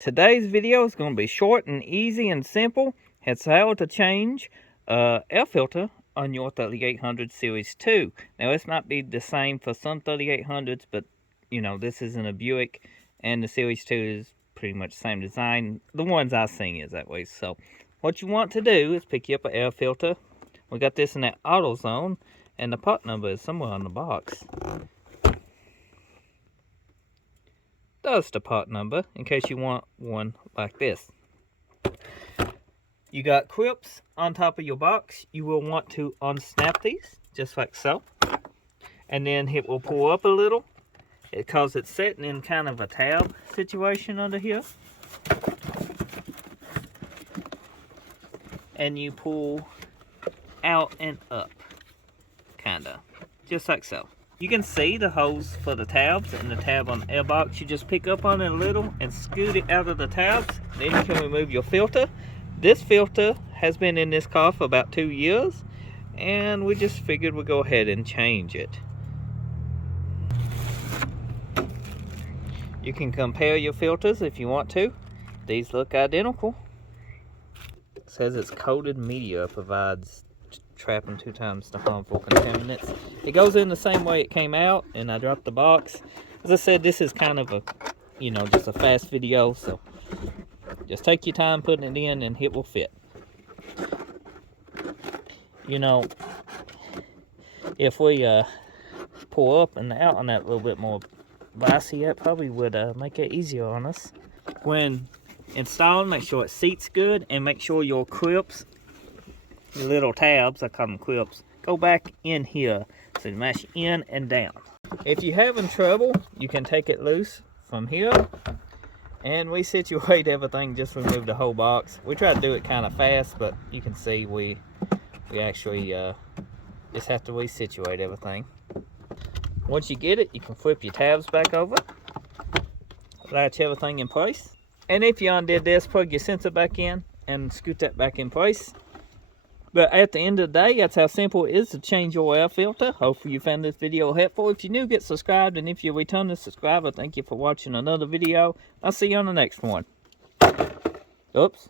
Today's video is going to be short and easy and simple. It's how to change air filter on your 3800 Series 2. Now, this might be the same for some 3800s, but, you know, this isn't a Buick, and the Series 2 is pretty much the same design. The ones I've seen is that way. So, what you want to do is pick you up an air filter. We got this in that auto zone, and the part number is somewhere on the box. That's the part number, in case you want one like this. You got clips on top of your box. You will want to unsnap these, just like so. And then it will pull up a little, because it's sitting in kind of a tab situation under here. And you pull out and up, kinda, just like so. You can see the holes for the tabs and the tab on the air box. You just pick up on it a little and scoot it out of the tabs. Then you can remove your filter. This filter has been in this car for about 2 years, and we just figured we'd go ahead and change it. You can compare your filters if you want to. These look identical. It says it's coated media, provides trapping 2 times the harmful contaminants. It goes in the same way it came out, and I dropped the box. As I said, this is kind of a, you know, just a fast video, so just take your time putting it in and it will fit. You know, if we pull up and out on that a little bit more bossy, that probably would make it easier on us. When installing, make sure it seats good, and make sure your clips, the little tabs, I call them clips, go back in here, so you mash in and down. If you're having trouble, you can take it loose from here, and we situate everything, just remove the whole box. We try to do it kind of fast, but you can see we actually just have to resituate everything. Once you get it, you can flip your tabs back over, latch everything in place, and if you undid this, plug your sensor back in and scoot that back in place. But at the end of the day, that's how simple it is to change your air filter. Hopefully you found this video helpful. If you're new, get subscribed. And if you're a returning subscriber, thank you for watching another video. I'll see you on the next one. Oops.